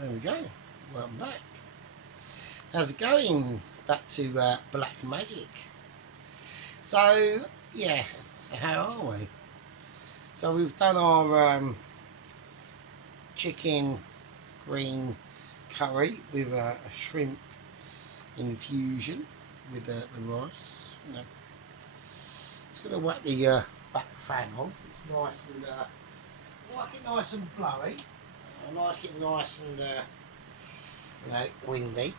There we go. Welcome back. How's it going? Back to Black Magic. So, yeah. So how are we? So we've done our chicken green curry with a shrimp infusion with the rice. You know. Just going to whack the back fan on. It's nice and I like it nice and blowy. So I like it nice and windy.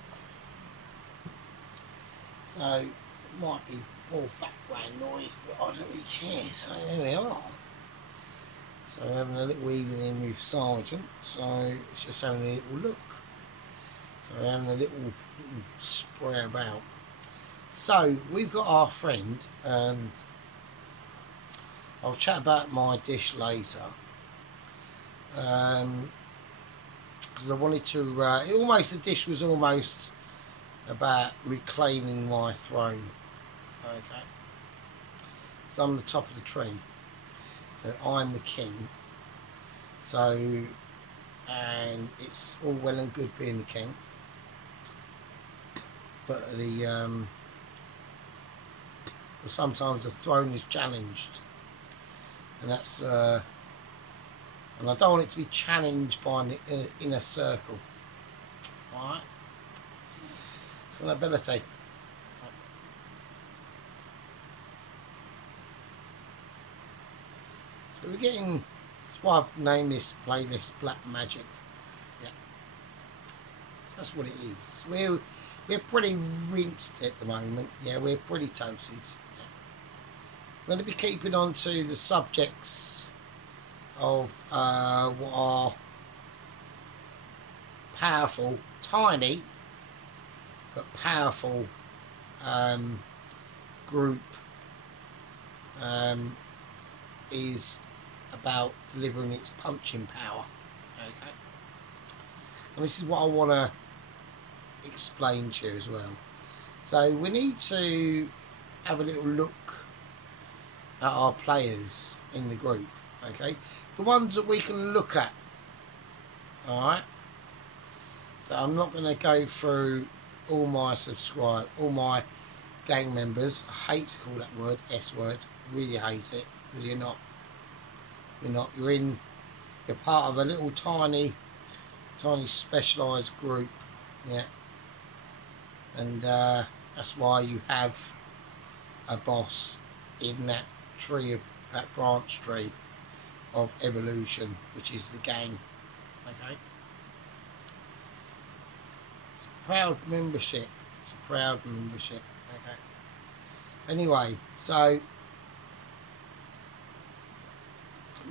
So it might be more background noise, but I don't really care. So there we are. So we're having a little evening with Sergeant. So it's just having a little look. So we're having a little spray about. So we've got our friend. I'll chat about my dish later. Because I wanted to. The dish was almost about reclaiming my throne. Okay. So I'm the top of the tree. So I'm the king. So, and it's all well and good being the king, but sometimes the throne is challenged, and that's and I don't want it to be challenged by an inner circle. Alright? It's an ability. So we're getting, that's why I've named this playlist Black Magic. Yeah. So that's what it is. We're pretty rinsed at the moment. Yeah, we're pretty toasted. Yeah. I'm going to be keeping on to the subjects of what are powerful, tiny but powerful group is about delivering its punching power. Okay, and this is what I want to explain to you as well. So we need to have a little look at our players in the group. Okay, the ones that we can look at. Alright, so I'm not going to go through all my gang members. I hate to call that word, S word, really hate it, because you're not, you're part of a little tiny specialised group, yeah, and that's why you have a boss in that tree, that branch tree of evolution, which is the gang. Okay, it's a proud membership. Okay, anyway, so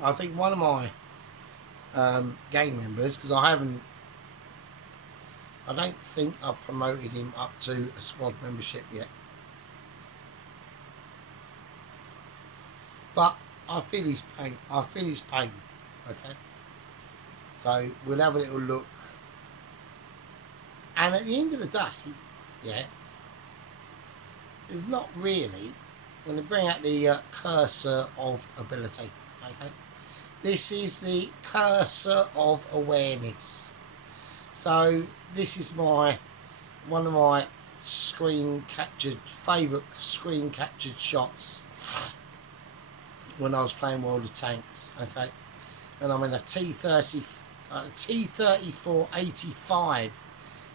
I think one of my gang members, because I don't think I've promoted him up to a squad membership yet, but I feel his pain. Okay, so we'll have a little look, and at the end of the day, yeah, there's not really. I'm going to bring out the cursor of ability. Okay, this is the cursor of awareness. So this is one of my favourite screen captured shots when I was playing World of Tanks. Okay, and I'm in a T-34-85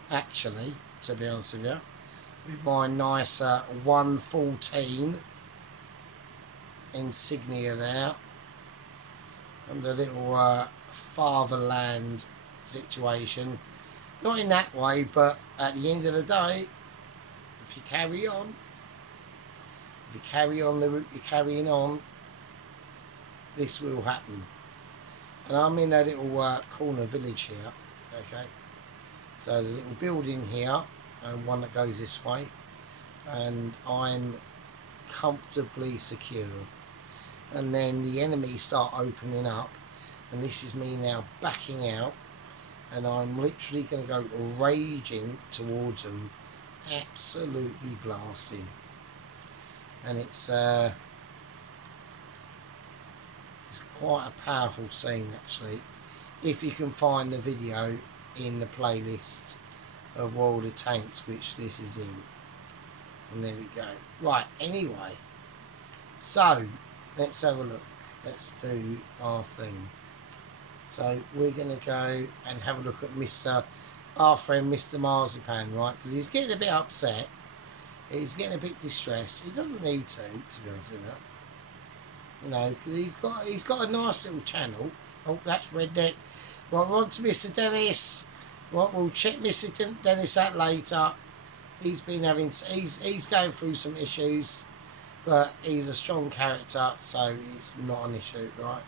actually, to be honest with you, with my nice 114 insignia there, and a little fatherland situation. Not in that way, but at the end of the day, if you carry on the route you're carrying on, this will happen. And I'm in a little corner village here. Okay, so there's a little building here and one that goes this way, and I'm comfortably secure. And then the enemies start opening up, and this is me now backing out, and I'm literally going to go raging towards them, absolutely blasting. And it's quite a powerful scene actually. If you can find the video, in the playlist of World of Tanks, which this is in. And there we go. Right, anyway. So, let's have a look. Let's do our thing. So, we're going to go and have a look at our friend Mr. Marzipan, right? Because he's getting a bit upset. He's getting a bit distressed. He doesn't need to be honest with you. You know, because he's got a nice little channel. Oh, that's Redneck. Right, we're on to Mr. Dennis. Right, we'll check Mr. Dennis out later. He's been having, he's going through some issues, but he's a strong character, so it's not an issue, right?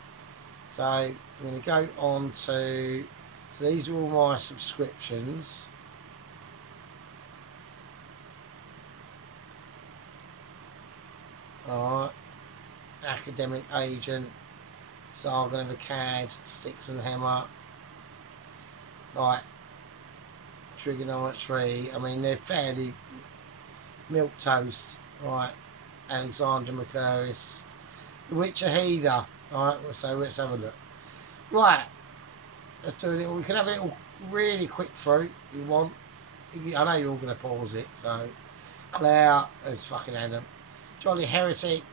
So I'm going to go on to, so these are all my subscriptions. Alright, Academic Agent, Sargon of Akkad, Sticks and Hammer, like Trigonometry. I mean, they're fairly milk toast, right? Alexander Mercurius, The Witcher Heather. Alright, so let's have a look. Right, let's do a little. We can have a little really quick through if you want. I know you're all going to pause it, so Claire as fucking Adam, Jolly Heretic,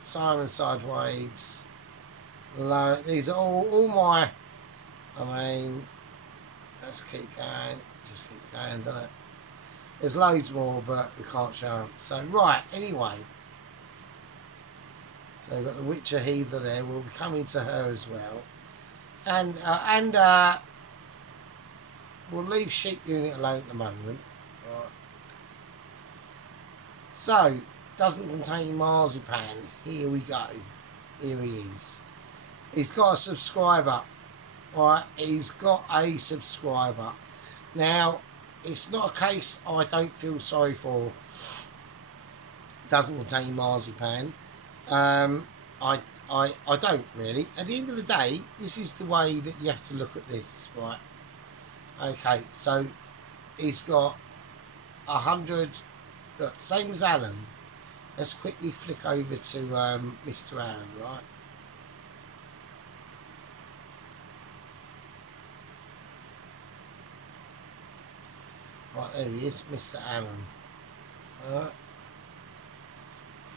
Simon Sideways. These are all my. I mean, let's keep going. Just keep going, doesn't it? There's loads more, but we can't show them. So right, anyway. So we've got the Witcher Heather there. We'll be coming to her as well, and we'll leave Sheep Unit alone at the moment. Right. So, doesn't contain Marzipan. Here we go. Here he is. He's got a subscriber. Right, he's got a subscriber. Now, it's not a case I don't feel sorry for. It doesn't contain Marzipan. I don't really. At the end of the day, this is the way that you have to look at this, right? Okay, so he's got 100. Look, same as Alan. Let's quickly flick over to Mr. Alan, right? Right, there he is, Mr. Alan. Alright.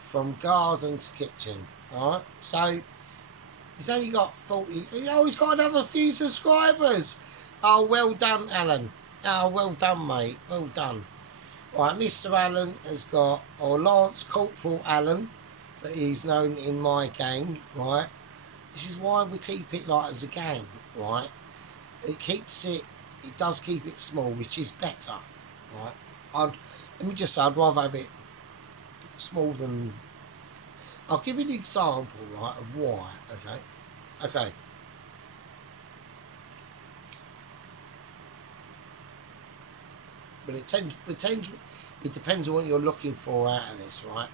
From garden to kitchen. Alright, so he's only got 40. Oh, he's got another few subscribers. Oh, well done, Alan. Oh, well done, mate. Well done. Right, Mr. Allen has got, or Lance Corporal Allen, that he's known in my game, right? This is why we keep it like as a game, right? It does keep it small, which is better, right? Let me just say, I'd rather have it small than... I'll give you an example, right, of why, okay? Okay. But it depends on what you're looking for out of this, right?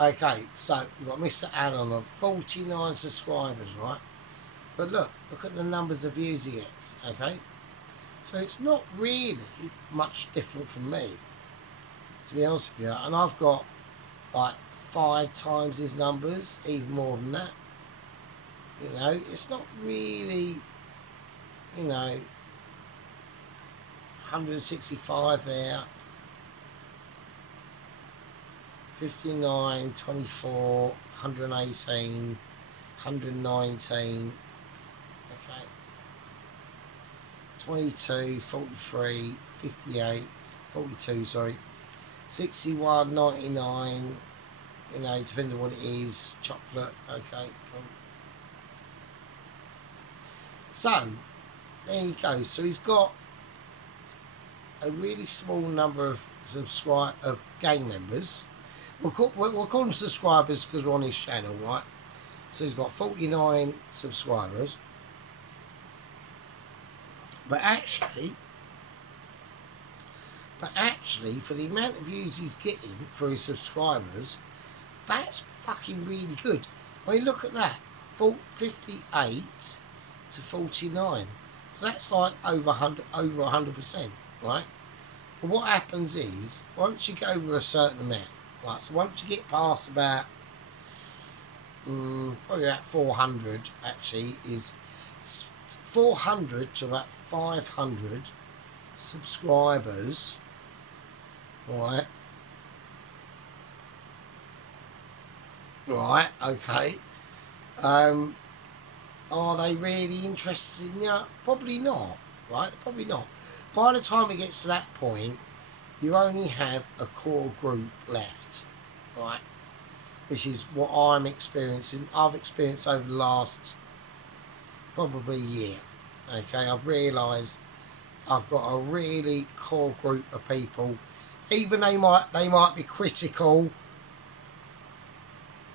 Okay, so you've got Mr. Allen of 49 subscribers, right? But look at the numbers of views he gets, okay? So it's not really much different from me, to be honest with you. And I've got like 5 times his numbers, even more than that. You know, it's not really, you know, 165 there, 59, 24, 118, 119, okay, 22, 43, 58, 42, sorry, 61, 99, you know, depends on what it is, chocolate, okay, cool. So, there you go. So he's got a really small number of game members. We'll call them subscribers because we're on his channel, right? So he's got 49 subscribers. But actually, for the amount of views he's getting for his subscribers, that's fucking really good. I mean, look at that, 58 to 49. So that's like over 100%, right? But what happens is, once you go over a certain amount, right, so once you get past about, probably about 400, actually, is 400 to about 500 subscribers, right? Right, okay. Are they really interested in you? Probably not, right? Probably not. By the time it gets to that point, you only have a core group left, right? Which is what I'm experiencing. I've experienced over the last probably year. Okay, I've realised I've got a really core group of people. Even they might be critical.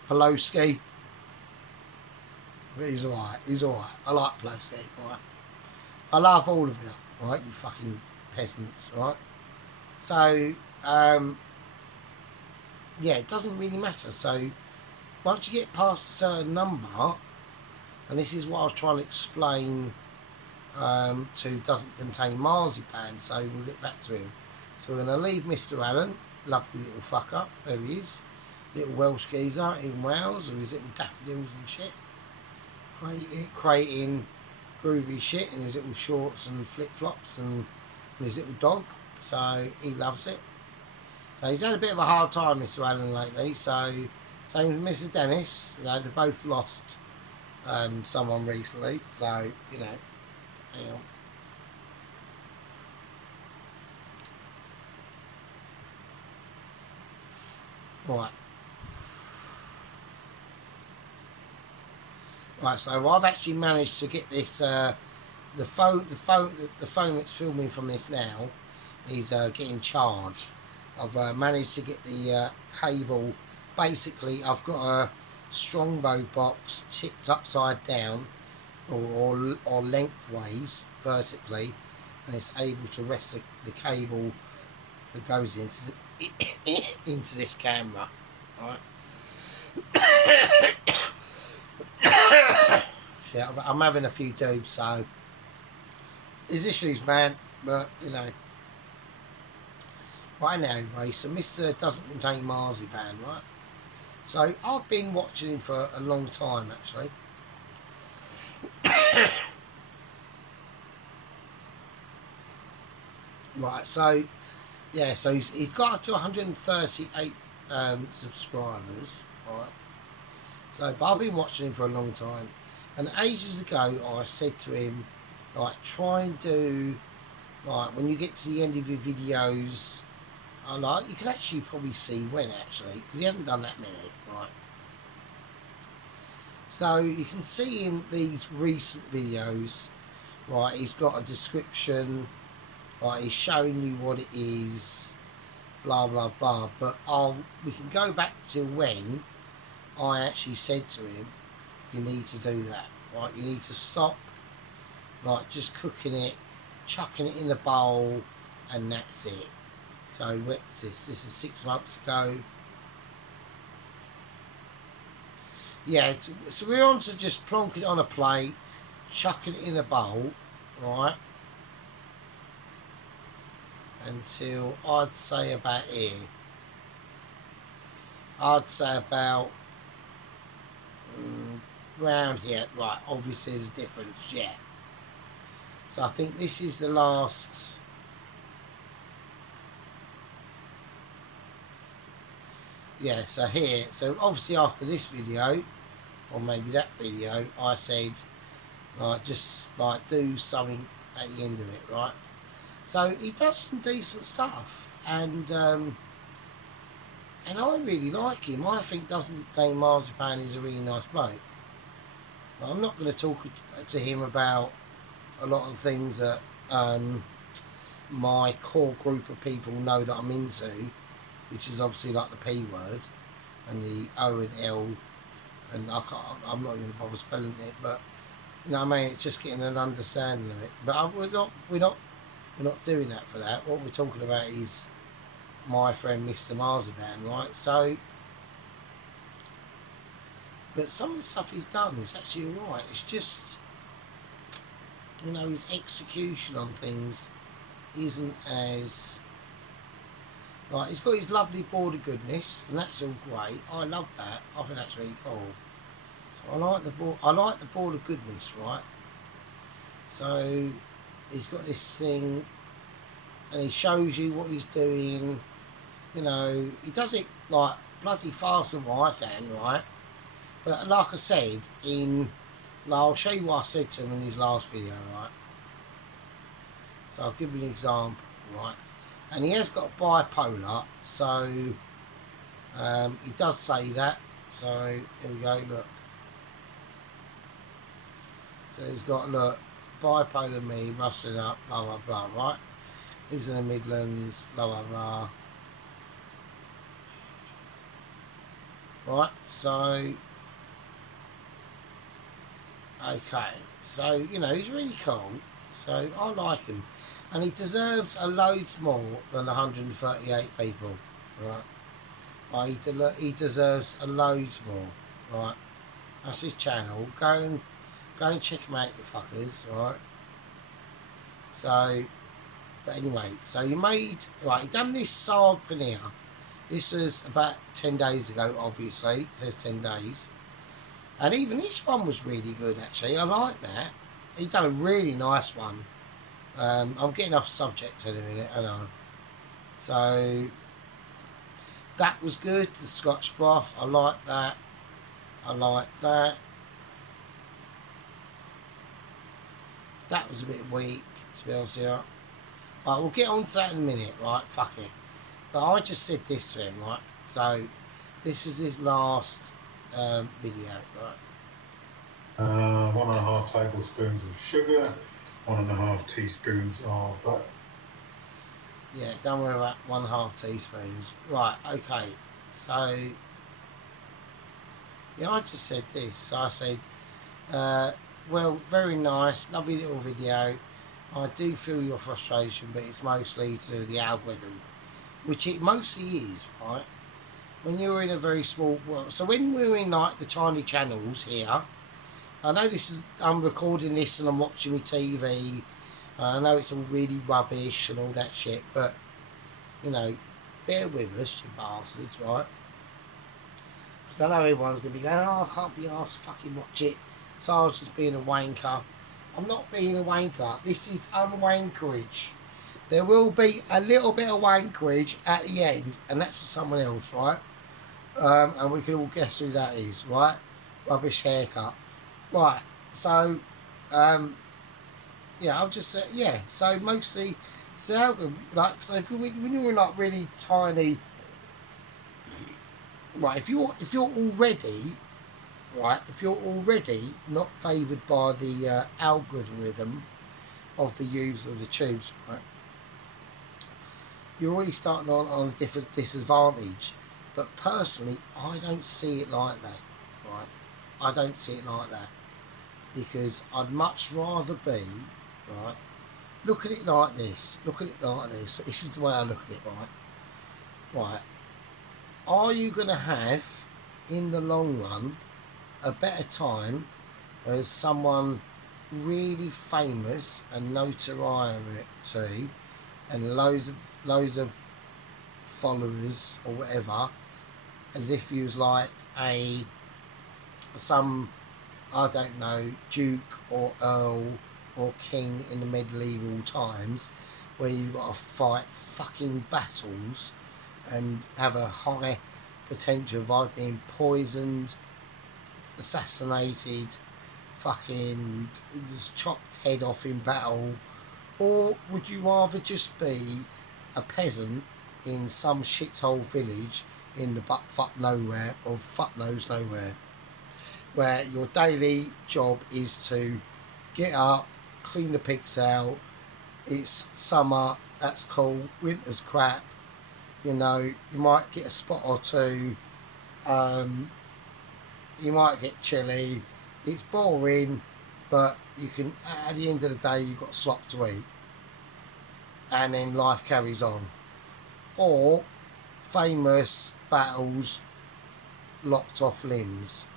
Pelosi, but he's alright. He's alright. I like Pelosi. Right. I love all of you. Right, you fucking peasants. Right. So yeah, it doesn't really matter. So once you get past a certain number, and this is what I was trying to explain to doesn't contain marzipan, so we'll get back to him. So we're going to leave Mr. Allen, lovely little fucker, there he is, little Welsh geezer in Wales with his little daffodils and shit, creating groovy shit in his little shorts and flip-flops and his little dog, so he loves it. So he's had a bit of a hard time, Mr. Allen, lately, so same with Mr. Dennis, you know, they both lost someone recently, so, you know, hang on. Right. Right, so I've actually managed to get this, the phone that's filming from this now is getting charged. I've managed to get the cable. Basically, I've got a Strongbow box tipped upside down or lengthways vertically, and it's able to rest the cable that goes into into this camera. Right. Shit, I'm having a few doobs, so there's issues, man. But you know. Right now, anyway, so Mr. doesn't contain marzipan, right? So I've been watching him for a long time, actually. Right, so yeah, so he's got up to 138 subscribers, right? So, but I've been watching him for a long time, and ages ago I said to him, like, try and do, like, when you get to the end of your videos. Like, you can actually probably see when, actually, because he hasn't done that many, right? So you can see in these recent videos, right, he's got a description, right, he's showing you what it is, blah blah blah. But we can go back to when I actually said to him, you need to do that, right? You need to stop, like, just cooking it, chucking it in the bowl, and that's it. So what's this? This is 6 months ago. Yeah, so we're on to just plonking it on a plate, chucking it in a bowl, right? Until I'd say about here. I'd say about round here. Right, obviously there's a difference, yeah. So I think this is the last. Yeah, so here, so obviously after this video, or maybe that video, I said, like, just, like, do something at the end of it, right? So he does some decent stuff, and I really like him. I think Doesn't Contain Marzipan is a really nice bloke. Now, I'm not going to talk to him about a lot of things that my core group of people know that I'm into, which is obviously like the P word and the O and L, and I'm not going to bother spelling it, but you know what I mean. It's just getting an understanding of it. But we're not doing that for that. What we're talking about is my friend Mr. Marzipan, right? So, but some of the stuff he's done is actually alright. It's just, you know, his execution on things isn't as. Like, he's got his lovely board of goodness, and that's all great. I love that. I think that's really cool. So I like the board of goodness, right? So he's got this thing, and he shows you what he's doing. You know, he does it like bloody faster than what I can, right? But like I said, I'll show you what I said to him in his last video, right? So I'll give you an example, right? And he has got bipolar, so he does say that. So here we go, look. So he's got, look, bipolar me, rustling up, blah, blah, blah, right? Lives in the Midlands, blah, blah, blah. Right, so... Okay, so, you know, he's really cool. So I like him. And he deserves a loads more than 138 people, right? He deserves a loads more, right? That's his channel. Go and check him out, you fuckers, right? So, but anyway, so he done this Saab Panir. This was about 10 days ago, obviously. It says 10 days. And even this one was really good, actually. I like that. He done a really nice one. I'm getting off subject in a minute, I know. So, that was good. The Scotch broth, I like that. I like that. That was a bit weak, to be honest with you. Right, we'll get on to that in a minute, right? Fuck it. But I just said this to him, right? So, this was his last video, right? 1.5 tablespoons of sugar, 1.5 teaspoons of butter. Yeah, don't worry about 1.5 teaspoons. Right, okay. So, yeah, I just said this. So I said, well, very nice, lovely little video. I do feel your frustration, but it's mostly to do with the algorithm, which it mostly is, right? When you're in a very small world. So when we're in like the tiny channels here, I know I'm recording this and I'm watching my TV. I know it's all really rubbish and all that shit, but, you know, bear with us, you bastards, right? Because I know everyone's going to be going, oh, I can't be asked to fucking watch it. Sarge's being a wanker. I'm not being a wanker. This is unwankerage. There will be a little bit of wankerage at the end, and that's for someone else, right? And we can all guess who that is, right? Rubbish haircut. Right, so, yeah, I'll just say, yeah, so mostly, so, like, so when you're in, like, really tiny, right, if you're already, right, if you're already not favoured by the algorithm of the use of the tubes, right, you're already starting on a different disadvantage. But personally, I don't see it like that, right? I don't see it like that. Because I'd much rather be, right? Look at it like this. Look at it like this. This is the way I look at it, right? Right. Are you going to have, in the long run, a better time as someone really famous and notoriety and loads of followers or whatever, as if he was like some, I don't know, duke or earl or king in the medieval times, where you've got to fight fucking battles and have a high potential of either being poisoned, assassinated, fucking just chopped head off in battle, or would you rather just be a peasant in some shithole village in the butt-fuck nowhere of fuck knows nowhere, where your daily job is to get up, clean the pigs out, it's summer, that's cool, winter's crap, you know, you might get a spot or two, you might get chilly, it's boring, but you can, at the end of the day, you've got slop to eat, and then life carries on. Or famous battles, lopped off limbs.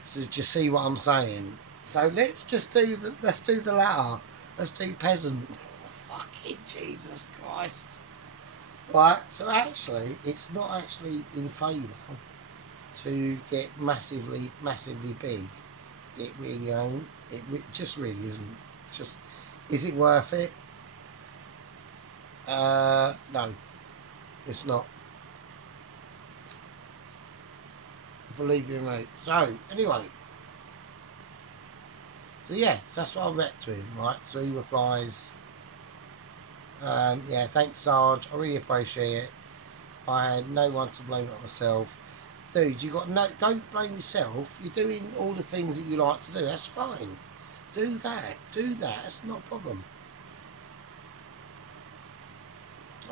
So do you see what I'm saying? So let's do the latter. Let's do peasant. Fucking Jesus Christ. Right, so actually, it's not actually in favour to get massively big. It really ain't. Just really isn't. Just, is it worth it? No, it's not. Believe you, mate. So anyway, so yeah, so that's what I read to him, right? So he replies, yeah, thanks, Sarge. I really appreciate it. I had no one to blame but myself. Dude, you got no. Don't blame yourself. You're doing all the things that you like to do. That's fine. Do that. Do that. That's not a problem.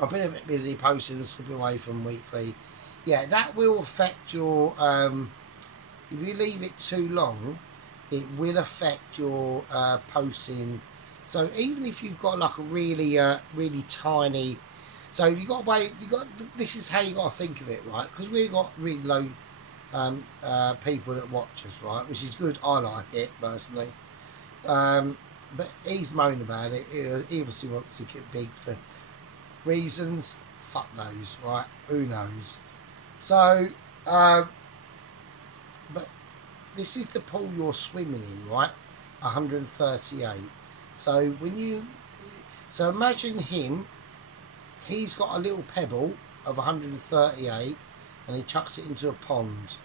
I've been a bit busy posting and slipping away from weekly. Yeah, that will affect your. If you leave it too long, it will affect your posting. So even if you've got like a really tiny. So you got to wait. This is how you got to think of it, right? Because we've got really low people that watch us, right? Which is good. I like it personally. But he's moaning about it. He obviously wants to get big for reasons. Fuck knows, right? Who knows? So, but this is the pool you're swimming in, right? 138. So so imagine him. He's got a little pebble of 138 and he chucks it into a pond.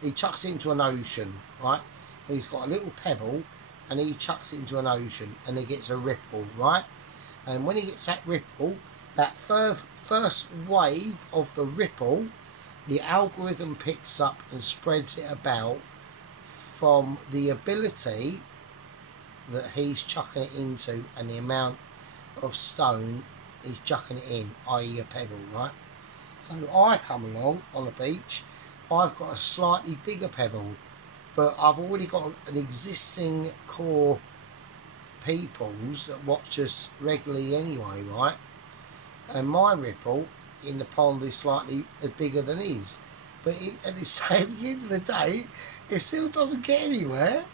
He chucks it into an ocean, right? He's got a little pebble and he chucks it into an ocean and he gets a ripple, right? And when he gets that ripple, that first wave of the ripple, the algorithm picks up and spreads it about from the ability that he's chucking it into and the amount of stone he's chucking it in, i.e. a pebble, right? So I come along on the beach, I've got a slightly bigger pebble, but I've already got an existing core peoples that watch us regularly anyway, right? And my ripple in the pond is slightly bigger than his. But at the end of the day, it still doesn't get anywhere.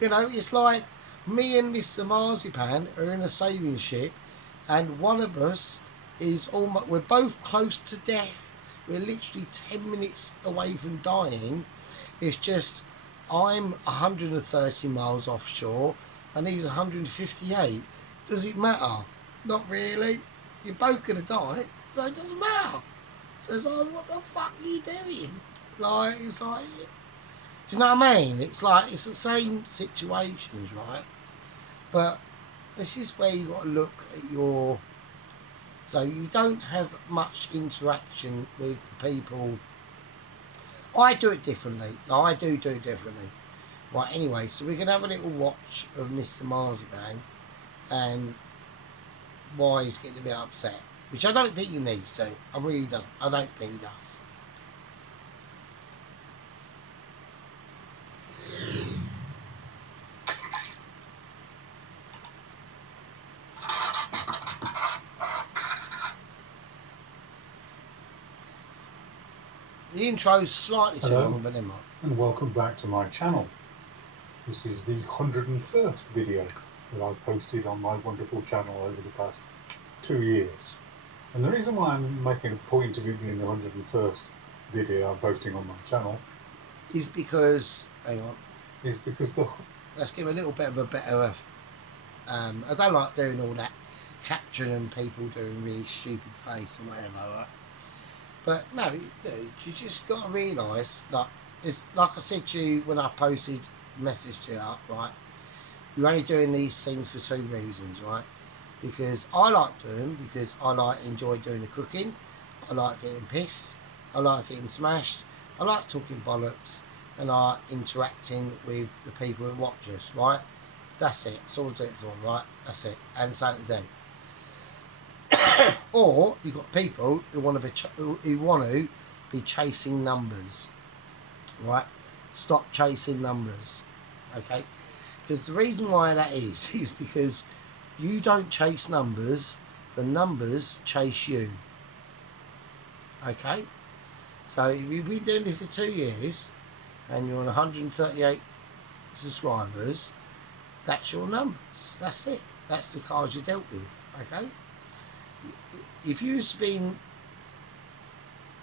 You know, it's like me and Mr. Marzipan are in a sailing ship and one of us is almost, we're both close to death. We're literally 10 minutes away from dying. It's just I'm 130 miles offshore and he's 158. Does it matter? Not really. You're both going to die, so it doesn't matter. So it's like, what the fuck are you doing? Like, it's like, do you know what I mean? It's like, it's the same situations, right? But this is where you got to look at your, so you don't have much interaction with the people. I do it differently. I do it differently. Right, anyway, so we can have a little watch of Mr. Marzipan and why he's getting a bit upset. Which I don't think he needs to. I really don't. I don't think he does. The intro's slightly too long, but never mind. And welcome back to my channel. This is the 101st video that I've posted on my wonderful channel over the past 2 years. And the reason why I'm making a point of it being the 101st video I'm posting on my channel is because, hang on, is because the... Let's give a little bit of a better, I don't like doing all that, capturing people doing really stupid face or whatever, right? But no, dude, you just got to realise, like, it's like I said to you when I posted a message to you, right? You're only doing these things for 2 reasons, right? Because I like doing them, because I enjoy doing the cooking, I like getting pissed, I like getting smashed, I like talking bollocks, and I like interacting with the people that watch us, right? That's it. That's all I do it for, right? That's it. And something to do. Or you've got people who want to be chasing numbers, right? Stop chasing numbers, okay? Because the reason why that is because you don't chase numbers, the numbers chase you, okay? So if you've been doing this for 2 years and you're on 138 subscribers, that's your numbers. That's it. That's the cards you dealt with, okay? If you've been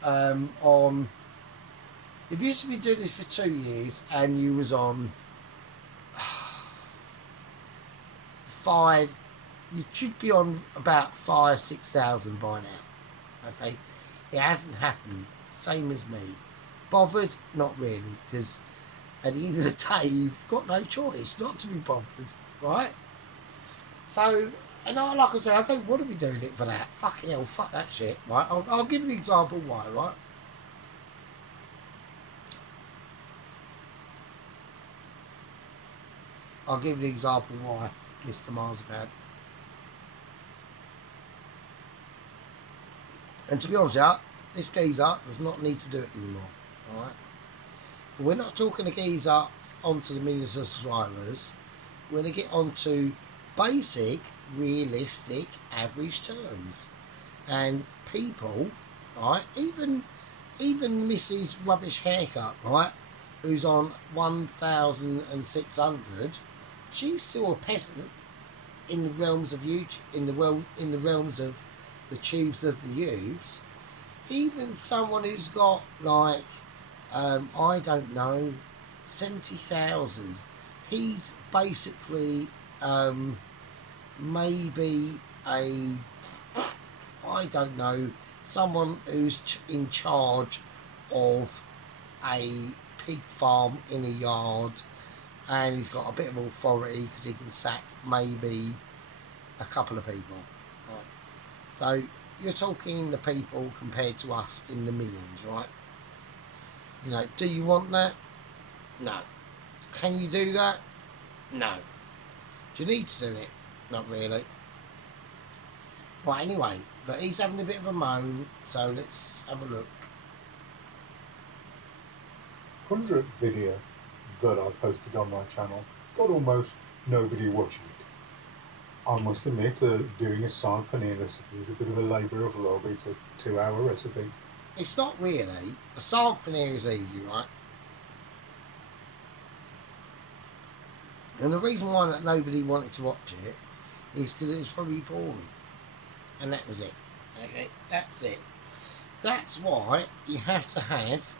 on If you used to be doing this for 2 years and you was on 5, you should be on about 5,000-6,000 by now. Okay, it hasn't happened. Same as me. Bothered? Not really, because at the end of the day, you've got no choice not to be bothered, right? So, and like I said, I don't want to be doing it for that. Fucking hell, fuck that shit, right? I'll give you an example why, right? I'll give you an example why, Mr. Marsman. And to be honest, this geezer does not need to do it anymore, alright? But we're not talking the geezer onto the millions of subscribers. We're going to get onto basic, realistic, average terms. And people, right, even Mrs. Rubbish Haircut, right, who's on 1,600, she's still a peasant in the realms of YouTube, in the realms of the tubes of the Ubes. Even someone who's got like I don't know, 70,000, he's basically maybe a, I don't know, someone who's in charge of a pig farm in a yard, and he's got a bit of authority because he can sack maybe a couple of people. Right. So you're talking the people compared to us in the millions, right? You know, do you want that? No. Can you do that? No. Do you need to do it? Not really. Right, anyway, but he's having a bit of a moan, so let's have a look. 100th video that I posted on my channel got almost nobody watching it. I must admit, doing a saag paneer recipe is a bit of a labour of love. It's a 2-hour recipe. It's not really. A saag paneer is easy, right? And the reason why that nobody wanted to watch it is because it was probably boring. And that was it. Okay, that's it. That's why you have to have,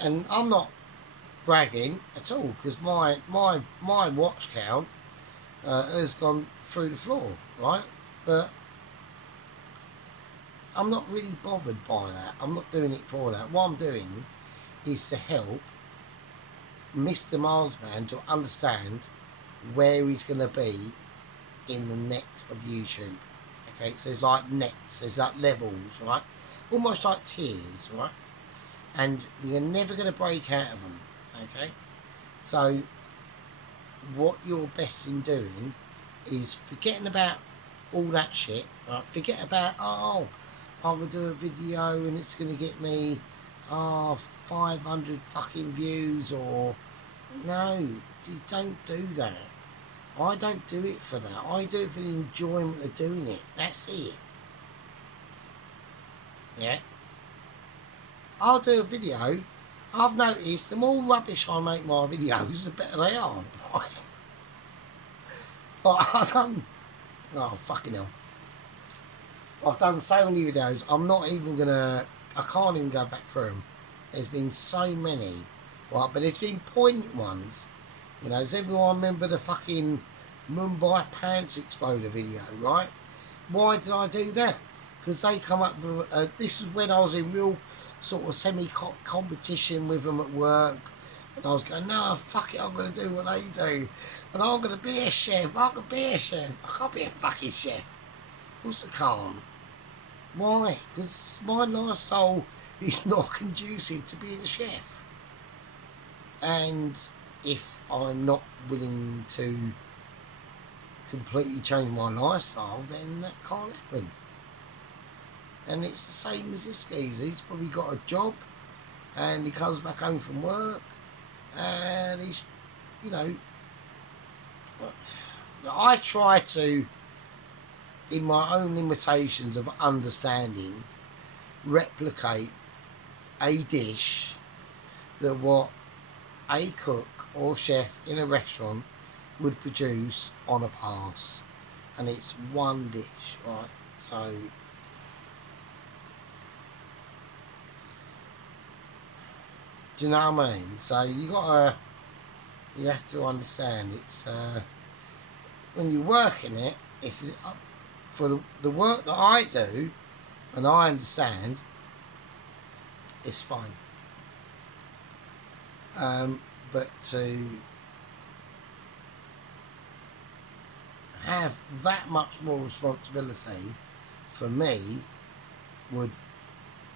and I'm not bragging at all, because my watch count has gone through the floor, right? But I'm not really bothered by that. I'm not doing it for that. What I'm doing is to help Mr. Marsman to understand where he's going to be in the net of YouTube. Okay, so there's like nets, there's like levels, right? Almost like tiers, right? And you're never going to break out of them, okay? So what you're best in doing is forgetting about all that shit, right? Forget about, oh, I'm going to do a video and it's going to get me 500 fucking views, or no, you don't do that. I don't do it for that. I do it for the enjoyment of doing it. That's it. Yeah. I'll do a video. I've noticed the more rubbish I make my videos, the better they are. Right? Like, I've done, oh fucking hell. I've done so many videos, I'm not even gonna, I can't even go back through them. There's been so many, right? But there's been poignant ones. You know, does everyone remember the fucking Mumbai Pants Exploder video, right? Why did I do that? Because they come up with, this is when I was in real sort of semi-competition with them at work. And I was going, no, fuck it, I'm going to do what they do. And I'm going to be a chef, I can be a chef. I can't be a fucking chef. Of course I can't. Why? Because my lifestyle is not conducive to being a chef. And if I'm not willing to completely change my lifestyle, then that can't happen. And it's the same as this geezer. He's probably got a job and he comes back home from work and he's, you know, I try to, in my own limitations of understanding, replicate a dish that what a cook or chef in a restaurant would produce on a pass, and it's one dish, right? So Do you know what I mean? So you have to understand it's when you work in it, it's for the work that I do, and I understand, it's fine. But to have that much more responsibility for me would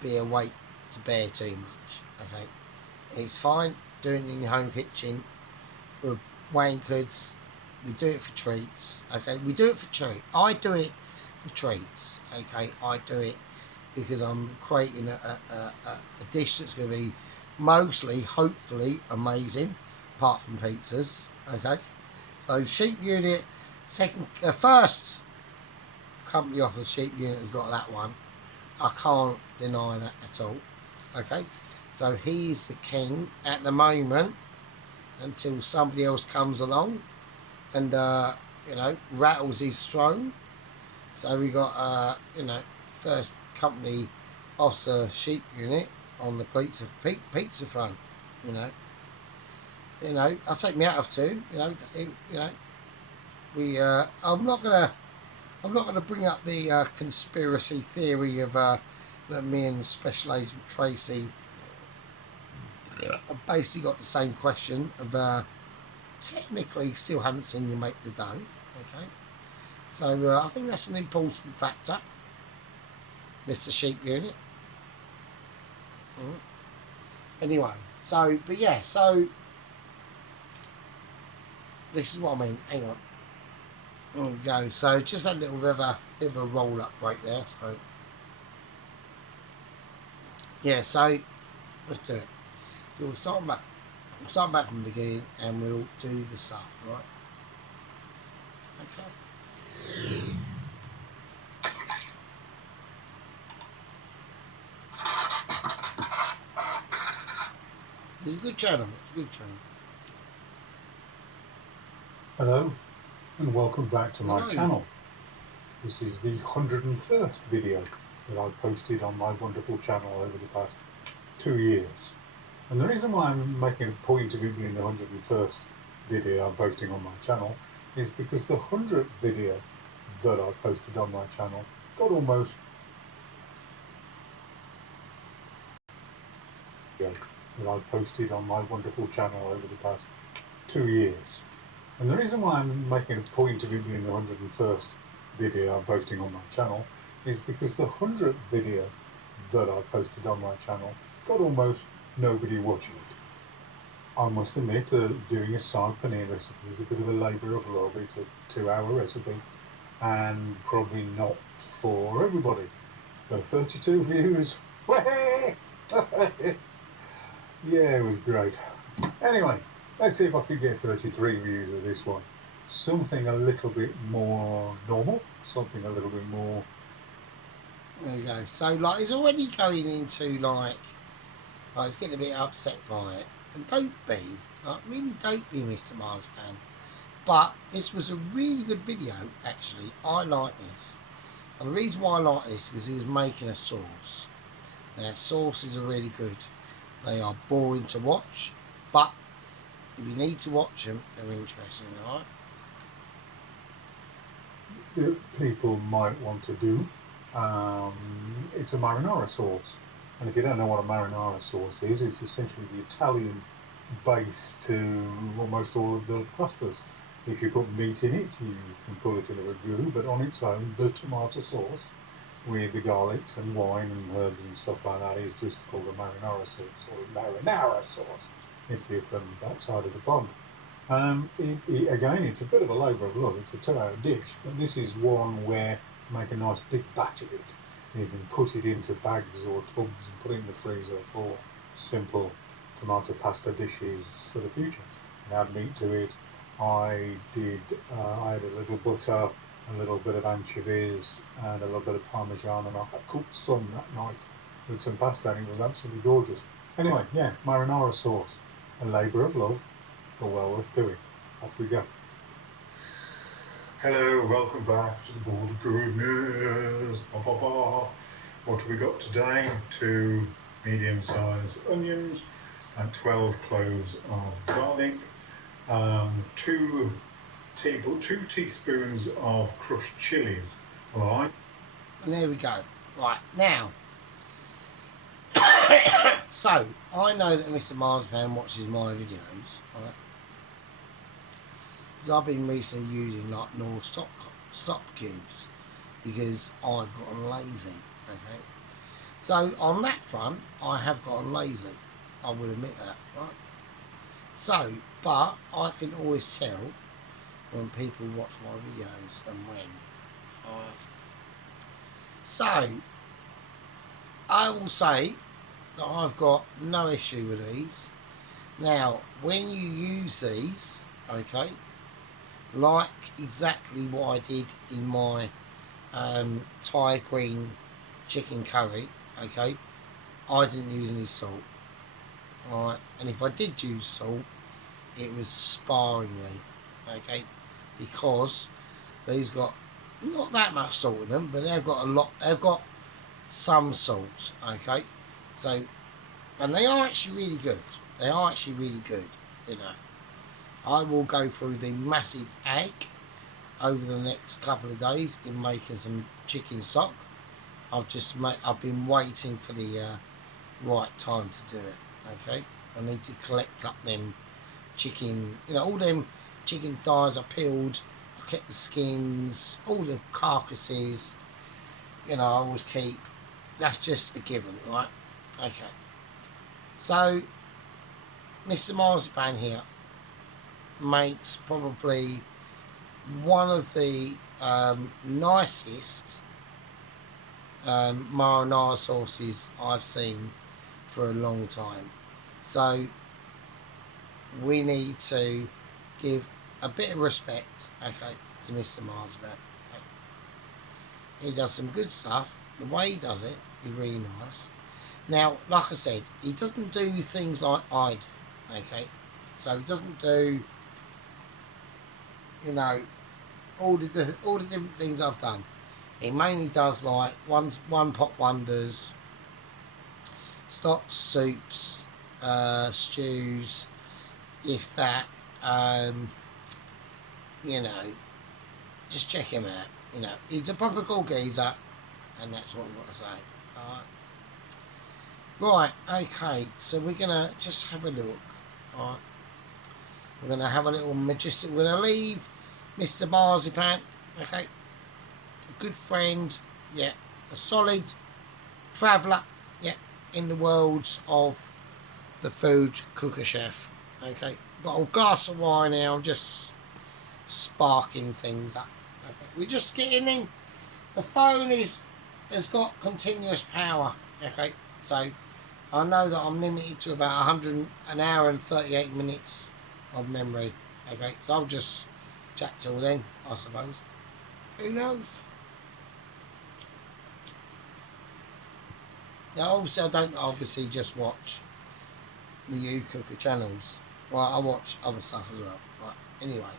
be a weight to bear too much. Okay, it's fine doing it in your home kitchen. We're wankers. We do it for treats. Okay, we do it for treats. I do it for treats. Okay, I do it because I'm creating a dish that's going to be mostly, hopefully, amazing, apart from pizzas. Okay, so sheep unit, first company off the sheep unit has got that one. I can't deny that at all. Okay, so he's the king at the moment until somebody else comes along and rattles his throne. So we got first company off the sheep unit on the pizza front. I'll take me out of tune. I'm not gonna bring up the conspiracy theory of that me and Special Agent Tracy have basically got the same question of technically still haven't seen you make the dough. Okay, so I think that's an important factor, Mr. Sheep Unit. Anyway, so this is what I mean. Hang on. There we go. So just a little bit of a roll up right there. So yeah, so let's do it. So we'll start back from the beginning and we'll do the stuff, right? Okay. It's a good channel. Hello, and welcome back to my channel. This is the 101st video that I posted on my wonderful channel over the past 2 years. And the reason why I'm making a point of it being the 101st video I'm posting on my channel is because the 100th video that I posted on my channel got almost that I posted on my wonderful channel over the past 2 years. And the reason why I'm making a point of it being the 101st video I'm posting on my channel is because the 100th video that I posted on my channel got almost nobody watching it. I must admit, doing a saag paneer recipe is a bit of a labour of love. It's a 2-hour recipe and probably not for everybody. So 32 views. Yeah, it was great. Anyway, let's see if I could get 33 views of this one. Something a little bit more normal, something a little bit more... There you go. So, it's already going into, it's getting a bit upset by it. And don't be. Really don't be, Mr. Marspan. But this was a really good video, actually. I like this. And the reason why I like this is because he was making a sauce. Now, sauces are really good. They are boring to watch, but if you need to watch them, they're interesting, alright? That people might want to do. It's a marinara sauce. And if you don't know what a marinara sauce is, it's essentially the Italian base to almost all of the pastas. If you put meat in it, you can call it a ragu, but on its own, the tomato sauce with the garlics and wine and herbs and stuff like that is just called a marinara sauce, or marinara sauce, if you're from that side of the pond. Again, it's a bit of a labour of love. It's a 2-hour dish, but this is one where to make a nice big batch of it, you can put it into bags or tubs and put it in the freezer for simple tomato pasta dishes for the future. And add meat to it. I had a little butter, a little bit of anchovies and a little bit of parmesan, and I cooked some that night with some pasta and it was absolutely gorgeous. Anyway, yeah, marinara sauce, a labour of love, but well worth doing. Off we go. Hello, welcome back to the Bowl of Goodness. What have we got today? 2 medium-sized onions, and 12 cloves of garlic, 2 teaspoons of crushed chilies. Right. And there we go. Right, now, so, I know that Mr. Marzipan watches my videos, right? Because I've been recently using like Knorr stop cubes because I've gotten lazy, okay? So, on that front, I have gotten lazy. I will admit that, right? So, but I can always tell when people watch my videos and when. So, I will say that I've got no issue with these. Now, when you use these, okay, like exactly what I did in my Thai green chicken curry, okay, I didn't use any salt. Alright, and if I did use salt, it was sparingly, okay, because these got not that much salt in them, but they've got a lot, they've got some salt, okay, so, and they are actually really good, they are actually really good, you know. I will go through the massive egg over the next couple of days in making some chicken stock. I've been waiting for the right time to do it, okay. I need to collect up them chicken, you know, all them chicken thighs I peeled, I kept the skins, all the carcasses, you know, I always keep. That's just a given, right? Okay. So, Mr. Marzipan here makes probably one of the nicest marinara sauces I've seen for a long time. So, we need to give a bit of respect, okay, to Mr. Marzipan. Okay. He does some good stuff. The way he does it is really nice. Now, like I said, he doesn't do things like I do, okay? So he doesn't do, you know, all the different things I've done. He mainly does like one pot wonders, stocks, soups, stews, if that. You know, just check him out. You know, he's a proper cool geezer, and that's what I've got to say. Alright. Right, okay, so we're gonna just have a look. Alright. We're gonna have a little majestic. We're gonna leave Mr. Marzipan, okay? A good friend, yeah. A solid traveller, yeah, in the worlds of the food cooker chef. Okay. Got a glass of wine now, just sparking things up. Okay. We're just getting in. The phone has got continuous power. Okay. So I know that I'm limited to about an hour and 38 minutes of memory. Okay. So I'll just chat till then, I suppose. Who knows? Now obviously I don't just watch the You Cooker channels. Right, I watch other stuff as well. Right, anyway.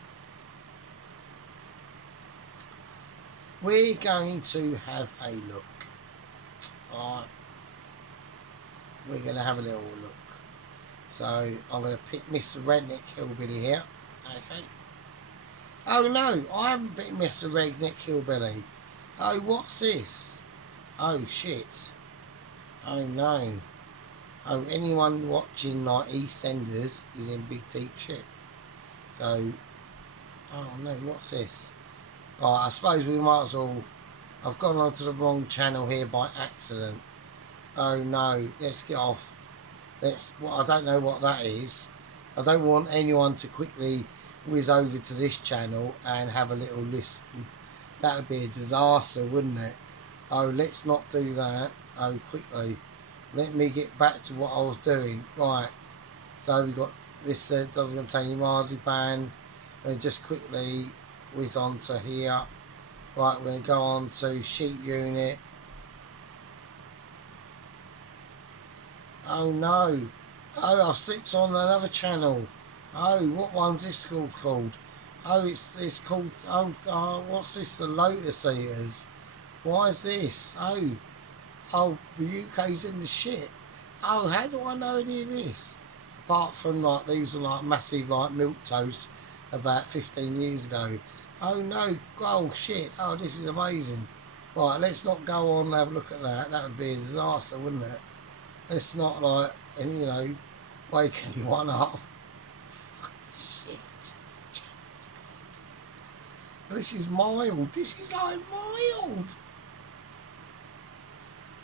We're going to have a look. Alright. We're going to have a little look. So, I'm going to pick Mr. Redneck Hillbilly here. Okay. Oh no, I haven't picked Mr. Redneck Hillbilly. Oh, what's this? Oh shit. Oh no. Oh, anyone watching like EastEnders is in big deep shit. So, oh no, what's this? Oh, I suppose we might as well. I've gone onto the wrong channel here by accident. Oh no, let's get off. I don't know what that is. I don't want anyone to quickly whiz over to this channel and have a little listen. That would be a disaster, wouldn't it? Oh, let's not do that. Oh, quickly. Let me get back to what I was doing. Right. So we got this doesn't contain marzipan. And just quickly whiz on to here. Right, we're going to go on to sheep unit. Oh no. Oh, I've slipped on another channel. Oh, what one's this called? Oh, it's called, what's this? The Lotus Eaters. Why is this? Oh, the UK's in the shit. Oh, how do I know any of this? apart from like these were like massive like milk toast about 15 years ago. Oh no, oh shit, oh this is amazing. Right, let's not go on and have a look at that. That would be a disaster, wouldn't it? It's not like, and you know, wake anyone up. Shit. Jesus Christ. This is mild. This is like mild.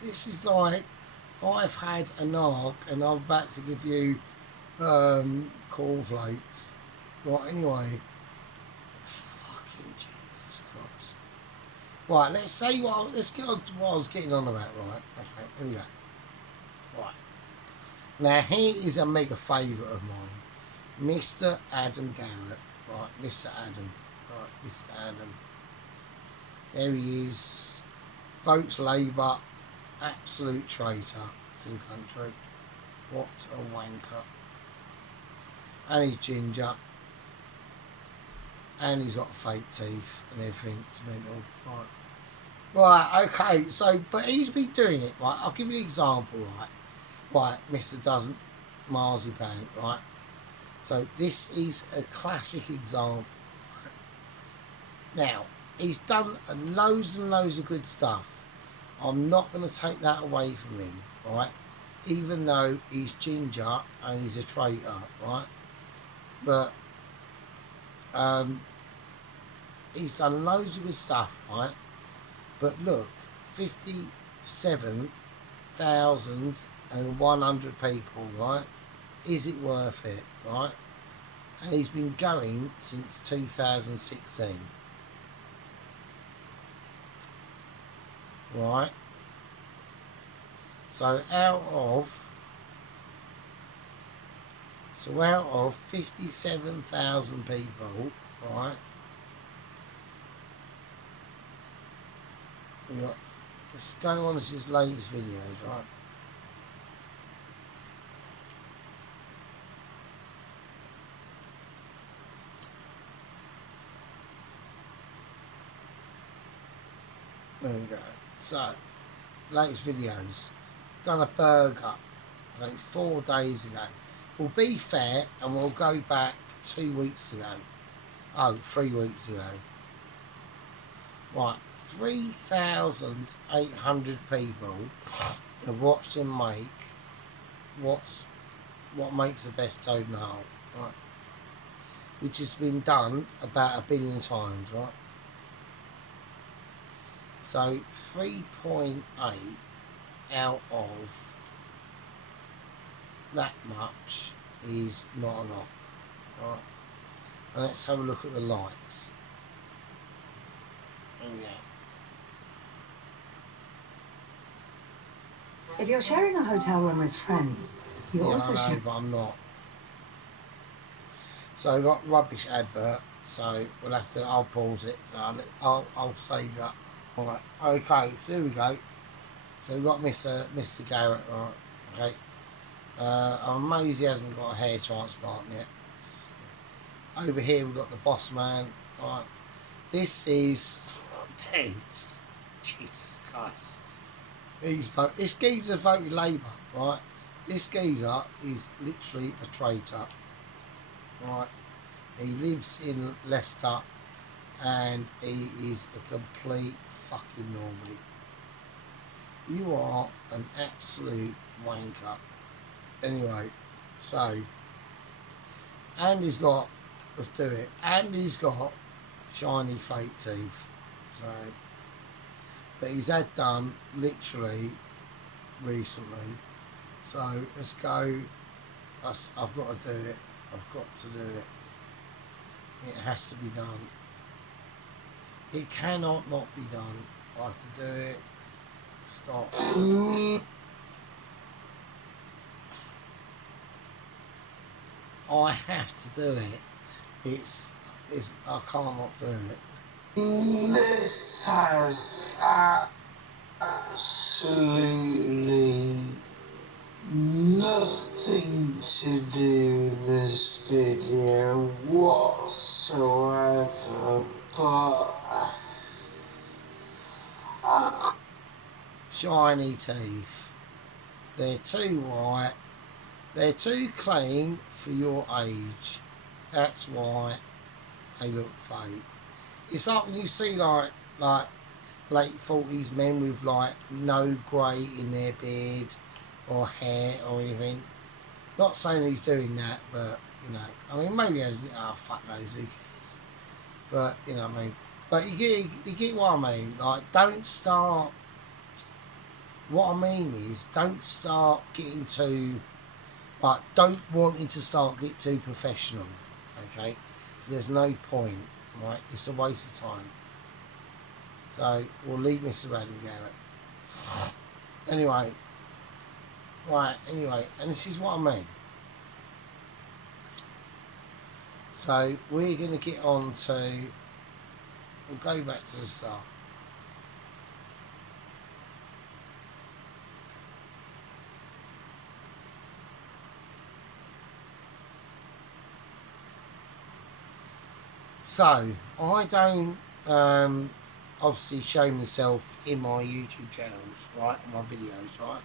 This is like, I've had a narc and I'm about to give you cornflakes. Right, anyway. Fucking Jesus Christ. Right, let's get on to what I was getting on about, right? Okay, here we go. Right. Now, here is a mega favourite of mine. Mr. Adam Garrett. Right, Mr. Adam. Right, Mr. Adam. There he is. Votes Labour. Absolute traitor to the country. What a wanker. And he's ginger. And he's got fake teeth and everything. It's mental. Right, okay. So, but he's been doing it, right? I'll give you an example, right? Right, Mr. Doesn't Marzipan, right? So, this is a classic example. Now, he's done loads and loads of good stuff. I'm not going to take that away from him, right? Even though he's ginger and he's a traitor, right? But he's done loads of good stuff, right? But look, 57,100 people, right? Is it worth it, right? And he's been going since 2016. Right? So out of 57,000 people, right? You got, let's go on to his latest videos, right? There we go. So, latest videos. He's done a burger, so 4 days ago. We'll be fair and we'll go back 2 weeks ago. Oh, 3 weeks ago. Right, 3,800 people have watched him make what makes the best toad in the hole, right? Which has been done about 1 billion times, right? So 3.8 out of that much is not a lot, right? And let's have a look at the likes. Yeah. If you're sharing a hotel room with friends, you also I know, share. but I'm not. So I've got rubbish advert. So we'll have to. I'll pause it. So I'll save that. All right. Okay. So here we go. So we've got Mr. Garrett. Right. Okay. I'm amazed he hasn't got a hair transplant yet. So, over here we've got the boss man. Right. This is dudes. Jesus Christ. This geezer voted Labour, right? This geezer is literally a traitor, right? He lives in Leicester and he is a complete fucking normie. You are an absolute wanker. Anyway, so, and he's got, let's do it, and he's got shiny fake teeth, so, that he's had done literally recently. So let's go. I've got to do it. I've got to do it. It has to be done. It cannot not be done. I have to do it. Stop. I have to do it. It's I can't not do it. This has absolutely nothing to do with this video whatsoever, but Shiny teeth. They're too white They're too clean for your age. That's why they look fake. It's like when you see like late 40s men with like no grey in their beard or hair or anything. Not saying he's doing that, but you know, I mean, maybe fuck knows, who cares? But you know what I mean. But you get what I mean. Like, don't start. What I mean is, don't start getting too. Like, don't wanting to get too professional, okay? Because there's no point, right? It's a waste of time. So we'll leave Mr. Adam Garrett. Anyway, right. Anyway, and this is what I mean. So we're going to get on to. We'll go back to the start. So I don't obviously show myself in my YouTube channels, right, in my videos, right.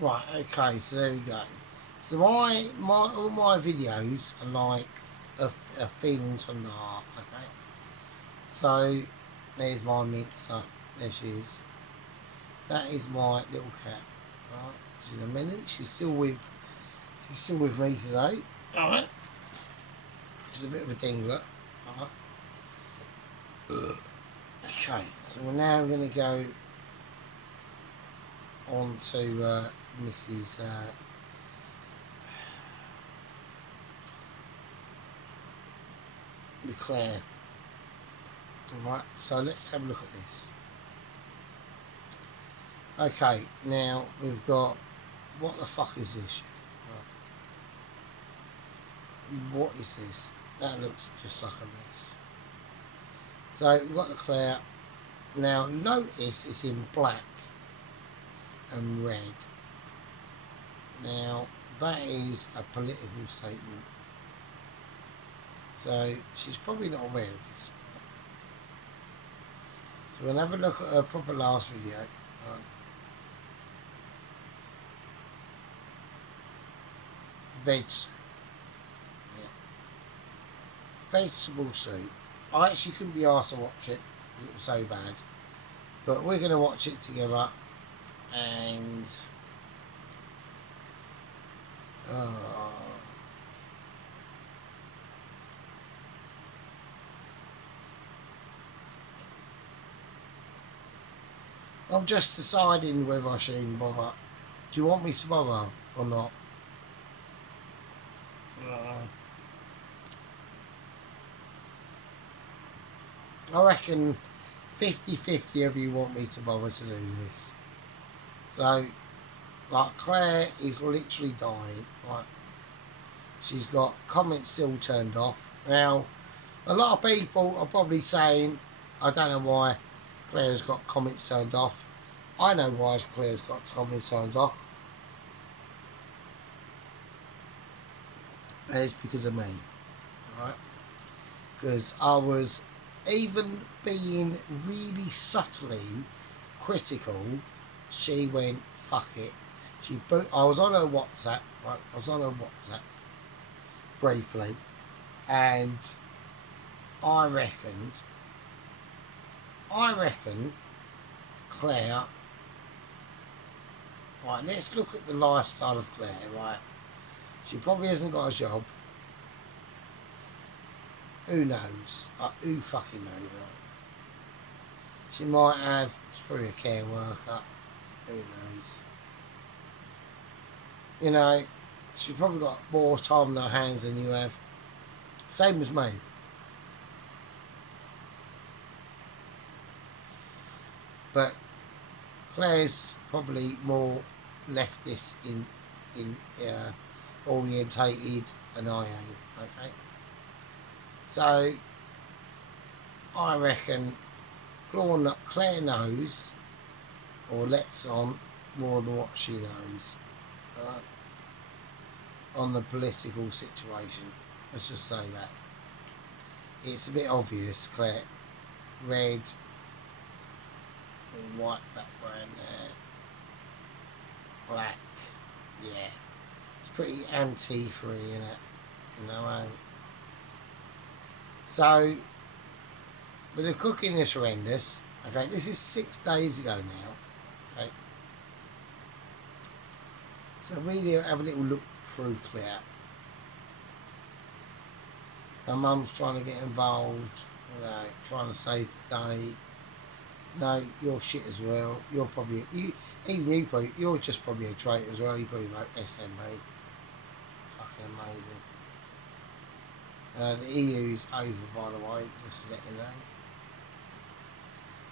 Right, okay, so there we go. So all my videos are like feelings from the heart, okay. So there's my Mincer, there she is. That is my little cat, right. She's a minute. She's still with me today, all right. She's a bit of a dingler, all right. Okay, so we're now going to go on to Mrs. Leclerc. Alright, so let's have a look at this. Okay, now we've got, what the fuck is this shit? Right. What is this? That looks just like a mess. So we've got Leclerc. Now notice it's in black and red. Now that is a political statement. So she's probably not aware of this. So we'll have a look at her proper last video. Right. Veg soup. Yeah. Vegetable soup. I actually couldn't be asked to watch it because it was so bad. But we're going to watch it together. And I'm just deciding whether I should even bother. Do you want me to bother or not? I reckon 50-50 of you want me to bother to do this. So, like, Claire is literally dying. Right? She's got comments still turned off. Now, a lot of people are probably saying, I don't know why Claire's got comments turned off. I know why Claire's got comments turned off. And it's because of me. Alright? Because I was even being really subtly critical. She went, fuck it. I was on her WhatsApp, right? I was on her WhatsApp briefly, and I reckon Claire. Right, let's look at the lifestyle of Claire. Right, she probably hasn't got a job. Who knows? Like, who fucking knows? Right? She might have. She's probably a care worker. Who knows? You know, she's probably got more time in her hands than you have. Same as me. But Claire's probably more leftist in orientated than I am. Okay. So I reckon Claire knows or lets on more than what she knows on the political situation. Let's just say that. It's a bit obvious, Claire. Red and white background there. Black. yeah, it's pretty anti-free, isn't it? You know, so, but the cooking is horrendous. Okay, this is 6 days ago now. Okay, so really have a little look through Claire. My mum's trying to get involved, you know, trying to save the day. No, you're shit as well. You're probably you're just probably a traitor as well. You probably vote SMB. Fucking amazing. The EU's over, by the way, just to let you know.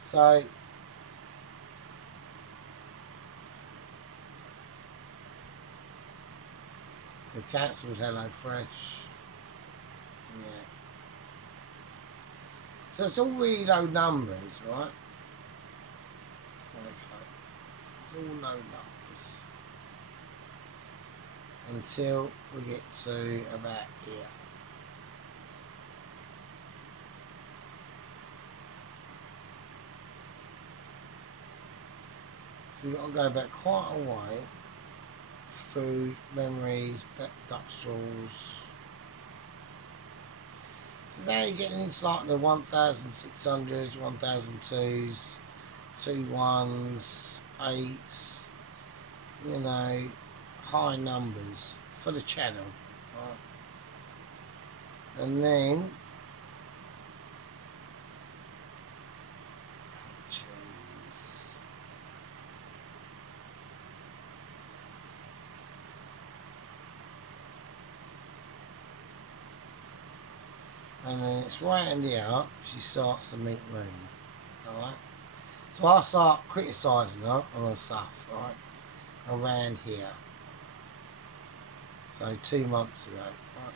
So they've cancelled HelloFresh. Yeah. So it's all really low numbers, right? Okay. It's all low numbers. Until we get to about here. So you've got to go back quite a way. Food, memories, duck straws. So now you're getting into like the 1,600s, 1,002s, 2 1s, 8s, you know, high numbers for the channel. Right? And then, jeez. And then it's right in here she starts to meet me. Alright? So I start criticising her on her stuff, right? Around here. So 2 months ago, right?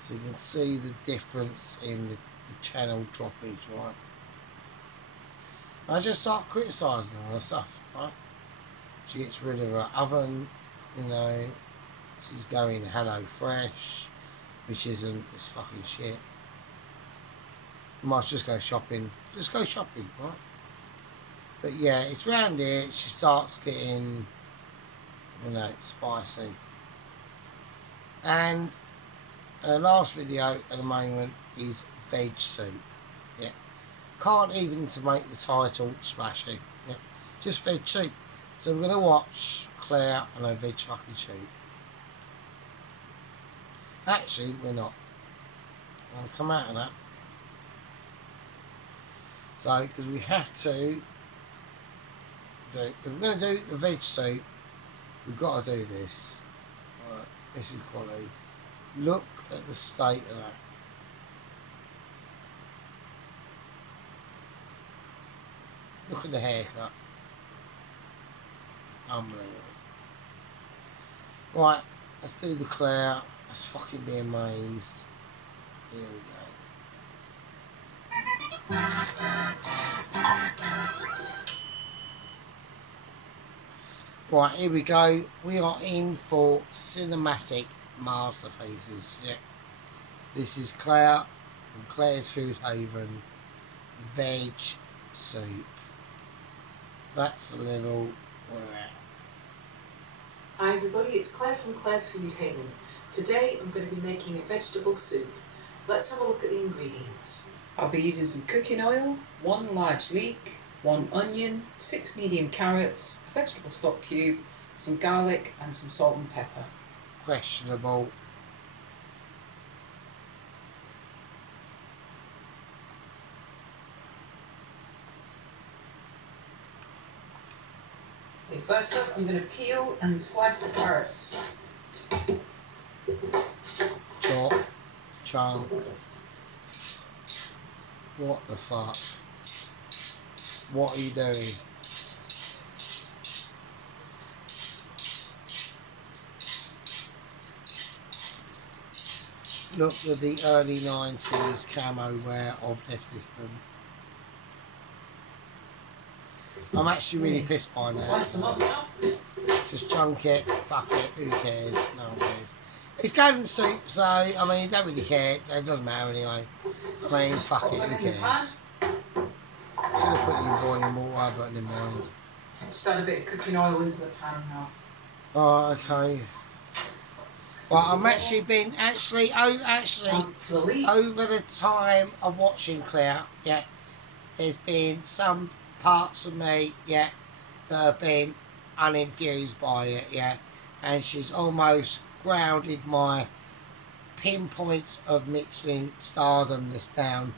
So you can see the difference in the channel droppage, right? I just start criticising her on her stuff, right? She gets rid of her oven, you know. She's going HelloFresh, which isn't, it's fucking shit. Might just go shopping. Just go shopping, right? But yeah, it's round here. She starts getting, you know, spicy. And her last video at the moment is veg soup. Yeah. Can't even to make the title splashy. Yeah. Just veg soup. So we're going to watch Claire and her veg fucking soup. Actually, we're not. I'm going to come out of that. So, because we have to do, if we're going to do the veg soup, we've got to do this. Right, this is quality. Look at the state of that. Look at the haircut. Unbelievable. Right, let's do the Claire. Let's fucking be amazed. Here we go. Right, here we go. We are in for cinematic masterpieces. Yeah. This is Claire from Claire's Food Haven. Veg soup. That's the level we're at. Hi everybody, it's Claire from Claire's Food Haven. Today I'm going to be making a vegetable soup. Let's have a look at the ingredients. I'll be using some cooking oil, 1 large leek, 1 onion, 6 medium carrots, a vegetable stock cube, some garlic and some salt and pepper. Questionable. Okay, first up I'm going to peel and slice the carrots. Chop. Chunk. What the fuck? What are you doing? Look at the early 90s camo wear of leftism. I'm actually really pissed by Slice them now. up now. Just chunk it, fuck it, who cares? No one cares. It's golden soup, so, I mean, you don't really care. It doesn't matter anyway. I mean, fuck it, who cares? Should have put it in boiling water, but never mind. Just add a bit of cooking oil into the pan now. Oh, okay. Well, I'm actually For the leek. over the time of watching Claire, yeah, there's been some parts of me, yeah, that have been uninfused by it, yeah, and she's almost grounded my pinpoints of Michelin stardomness down,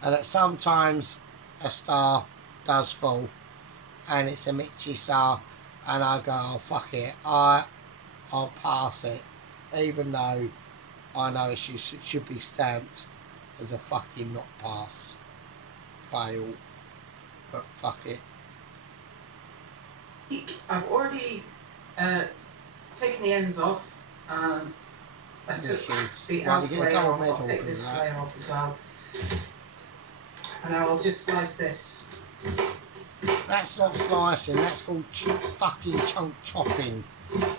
and that sometimes a star does fall, and it's a Mitchy star, and I go, oh fuck it, I'll pass it, even though I know she should be stamped as a fucking not pass, fail, but fuck it. I've already taken the ends off, and I took the outer layer off. I'll take this layer off as well. And I will just slice this. That's not slicing, that's called fucking chunk chopping.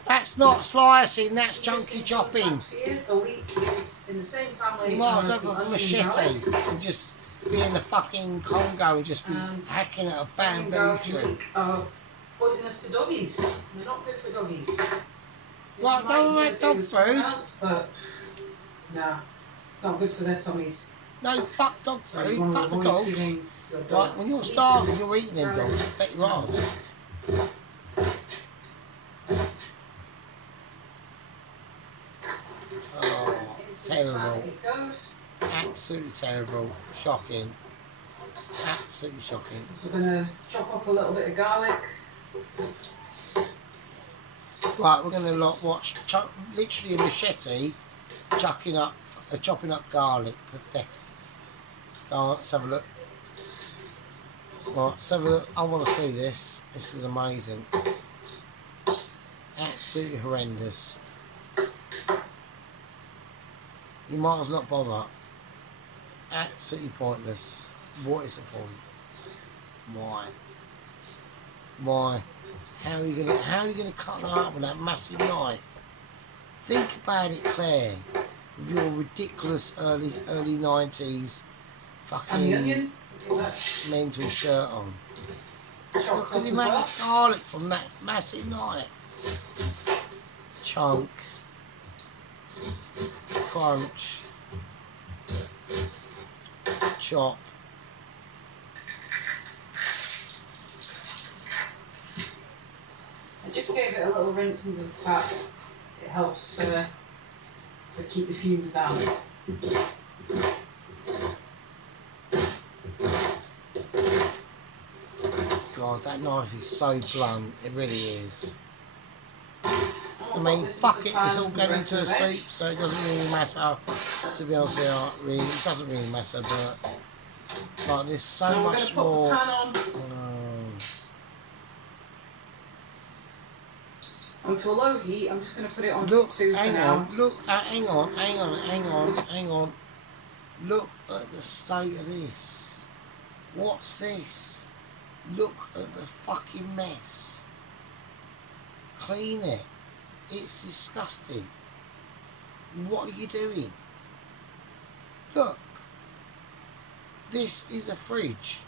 That's not slicing, that's chunky chopping. The leek is in the same family. You might as as well have a machete and just be in the fucking Congo and just be hacking at a bamboo tree. Are poisonous to doggies. They're not good for doggies. Right, don't like dog food. But no, it's not good for their tummies. No, fuck dog So food, you want to fuck the avoid dogs. giving your dog Right, when you're starving, you're eating them dogs. Bet you are. Oh, terrible. It goes. Absolutely terrible. Shocking. Absolutely shocking. So I'm going to chop up a little bit of garlic. Right, we're going to watch literally a machete chopping up garlic. Pathetic. Oh, let's have a look. Right, let's have a look. I want to see this. This is amazing. Absolutely horrendous. You might as well not bother. Absolutely pointless. What is the point? Why? Why? How are you gonna cut that up with that massive knife? Think about it, Claire. With your ridiculous early 90s fucking And the onion. mental shirt on. Chopped Look up at the as amount well. of garlic from that massive knife. Chunk. Crunch. Chop. I just gave it a little rinse under the tap. It helps to keep the fumes down. God, that knife is so blunt. It really is. I I'll mean, put this fuck into it, the pan it's all with the going rest into a of the veg. soup, so it doesn't really matter. To be honest with you, it doesn't really matter, but there's so Now we're going much to put more. the pan on onto a low heat. I'm just going to put it onto Look, 2 for hang now. on, look, hang on. Look at the state of this. What's this? Look at the fucking mess. Clean it. It's disgusting. What are you doing? Look. This is a fridge.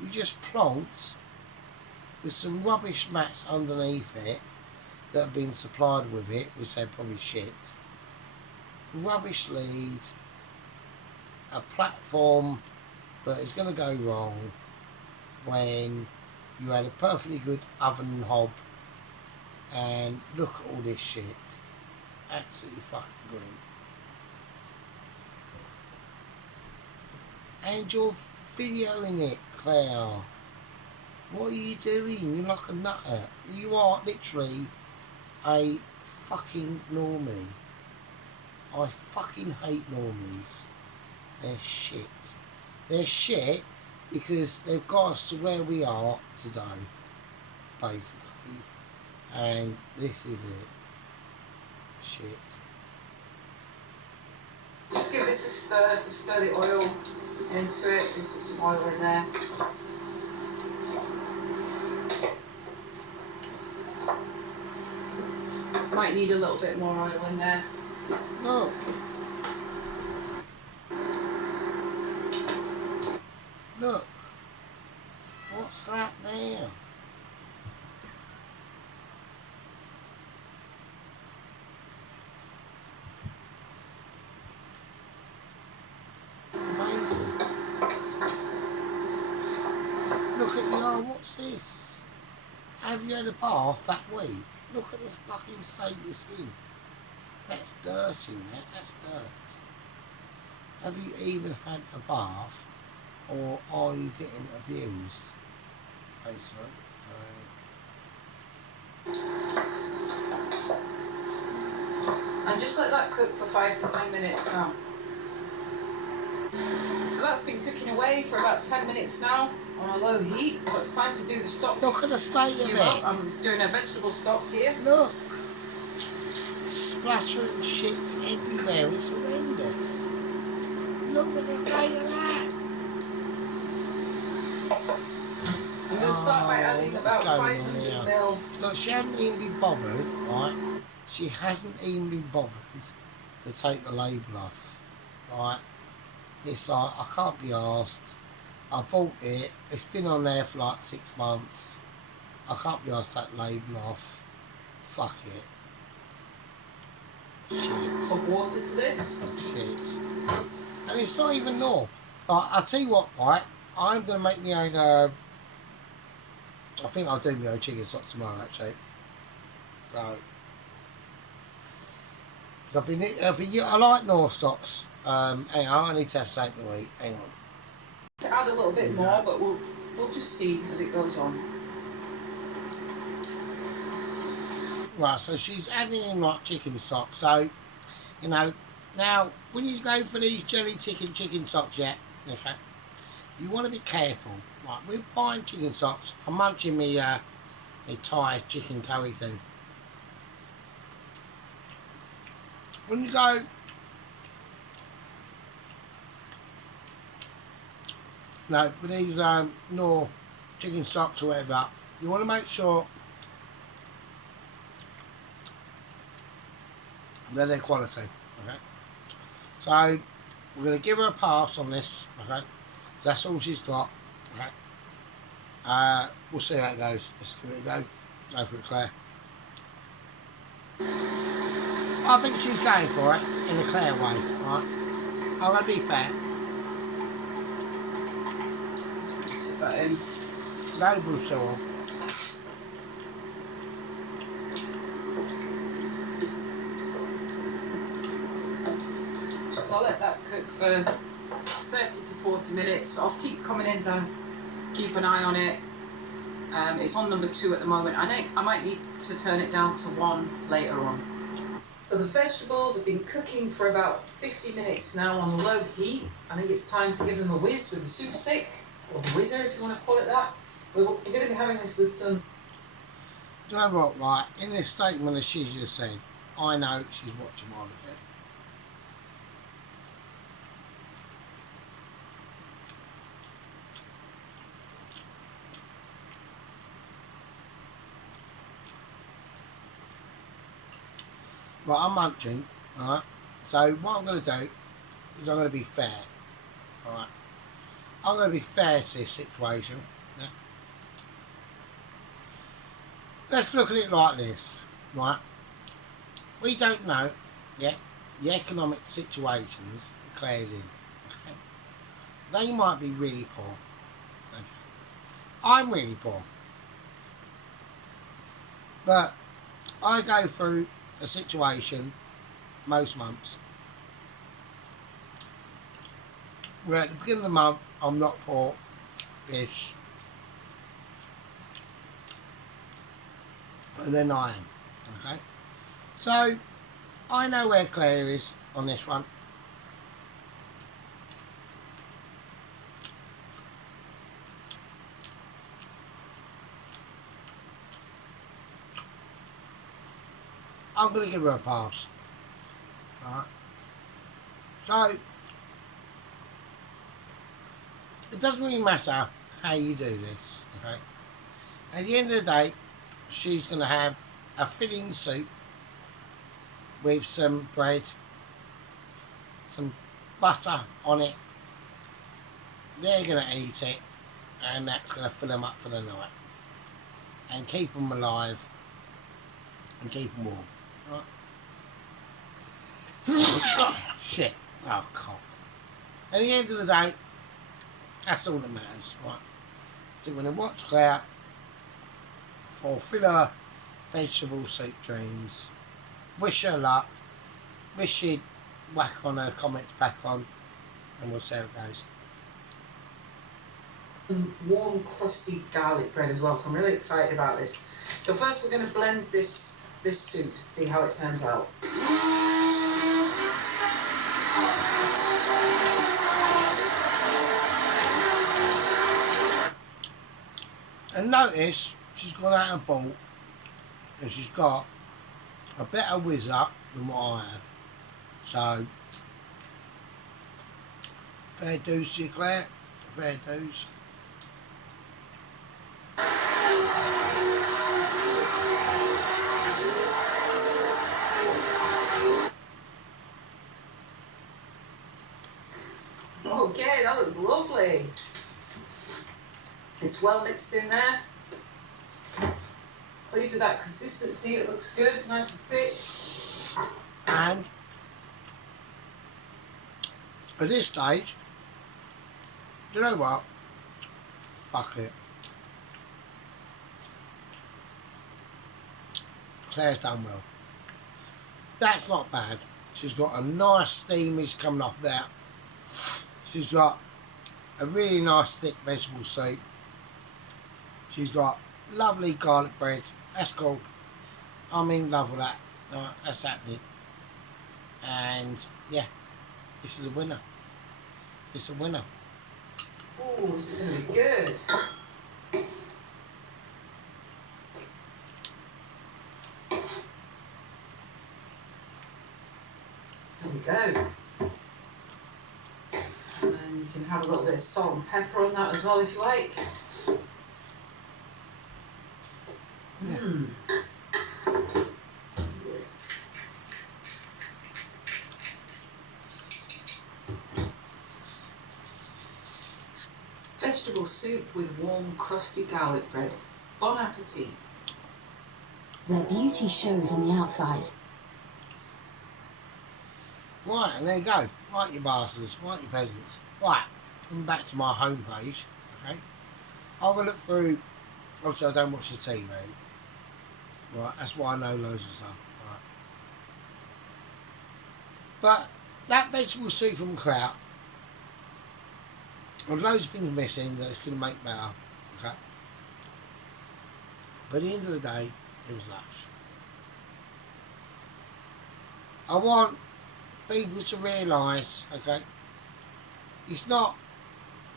You just plonked with some rubbish mats underneath it that have been supplied with it, which they're probably shit. Rubbish leads, a platform that is going to go wrong when you had a perfectly good oven hob, and look at all this shit. Absolutely fucking grim. And you're videoing it, Claire. What are you doing? You're like a nutter. You are literally a fucking normie. I fucking hate normies. They're shit. They're shit because they've got us to where we are today, basically. And this is it. Shit. Just give this a stir to stir the oil into it. So put some oil in there. Might need a little bit more oil in there. Look. Look. What's that there? Oh, what's this? Have you had a bath that week? Look at this fucking state it's in. That's dirt in there. That's dirt. Have you even had a bath? Or are you getting abused? Basically. And just let that cook for 5 to 10 minutes now. So that's been cooking away for about 10 minutes now on a low heat. So it's time to do the stock. Look at the state of it. I'm doing a vegetable stock here. Look. Splattering shit everywhere. It's horrendous. Look at the state of that. I'm going to start by adding what's about going on 500 here? ml. Look, she hasn't even been bothered, right? She hasn't even been bothered to take the label off, right? It's like, I can't be asked. I bought it. It's been on there for like 6 months. I can't be asked to take the label off. Fuck it. Shit. Put water to this. Shit. And it's not even raw. Like, I'll tell you what, right? I'm going to make my own, I think I'll do my own chicken stock tomorrow, actually. So, because I like North stocks. Hang on, I need to have something to eat. Hang on. To add a little bit more, but we'll just see as it goes on. Right, so she's adding in like chicken stock. So, you know, now when you go for these jelly chicken stocks, yeah, okay, you want to be careful. Right, we're buying chicken stocks. I'm munching me Thai chicken curry thing. When you go, no, with these Knorr chicken stocks or whatever, you want to make sure that they're quality. Okay, so we're going to give her a pass on this. Okay, that's all she's got. Okay, we'll see how it goes. Let's give it a go. Go for it, Claire. I think she's going for it in a Claire way, right? I'm going to be fair. Tip that in. Label so So I'll let that cook for 30 to 40 minutes. I'll keep coming in to keep an eye on it. It's on number 2 at the moment. I might need to turn it down to 1 later on. So the vegetables have been cooking for about 50 minutes now on low heat. I think it's time to give them a whiz with the soup stick, or the whizzer if you want to call it that. We're going to be having this with some... do you know what, right? In this statement that she's just said, I know she's watching my video. Right, I'm munching, alright? So what I'm going to do is I'm going to be fair, alright? I'm going to be fair to this situation, yeah? Let's look at it like this, right? We don't know, yeah, the economic situations that Claire's in, okay? They might be really poor, okay? I'm really poor. But I go through a situation most months where at the beginning of the month I'm not poor-ish, and then I am, okay? So I know where Claire is on this front. I'm going to give her a pass. Alright. So, it doesn't really matter how you do this, okay? At the end of the day, she's going to have a filling soup with some bread, some butter on it. They're going to eat it, and that's going to fill them up for the night. And keep them alive, and keep them warm. Right. Shit. Oh, God. At the end of the day, that's all that matters, right? Stick with a watch Claire. Fulfill her vegetable soup dreams. Wish her luck. Wish she'd whack on her comments back on. And we'll see how it goes. Warm, crusty garlic bread as well, so I'm really excited about this. So first we're going to blend this soup, see how it turns out. And notice she's gone out and bought, and she's got a better whizzer than what I have. So, fair dues to you, Claire. Fair dues. Okay, that looks lovely. It's well mixed in there. Pleased with that consistency, it looks good, nice and thick. And at this stage, do you know what? Fuck it. Claire's done well. That's not bad. She's got a nice steamage coming off there. She's got a really nice thick vegetable soup. She's got lovely garlic bread. That's cool. I'm in love with that. That's happening. And yeah, this is a winner. It's a winner. Ooh, this is going to be good. There we go. And you can have a little bit of salt and pepper on that as well if you like. Yes. Vegetable soup with warm, crusty garlic bread. Bon appetit. Their beauty shows on the outside. Right, and there you go. Right, you bastards. Right, you peasants. Right, I'm back to my homepage. Okay, I'm going to look through. Obviously, I don't watch the TV. Right, that's why I know loads of stuff. Right. But that vegetable soup from Kraut, there's loads of things missing that it's going to make better. Okay. But at the end of the day, it was lush. I want people to realise, okay, it's not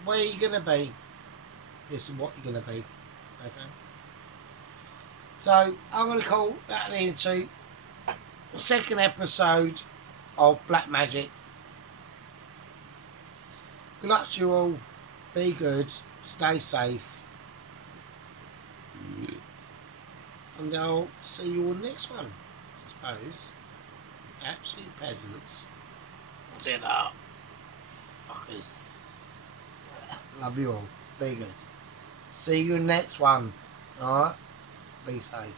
where you're going to be, this is what you're going to be. Okay. So I'm going to call that into the second episode of Black Magic. Good luck to you all. Be good. Stay safe. And I'll see you on the next one, I suppose. Absolute peasants. Dinner. Fuckers. Love you all. Be good. See you next one. Alright? Be safe.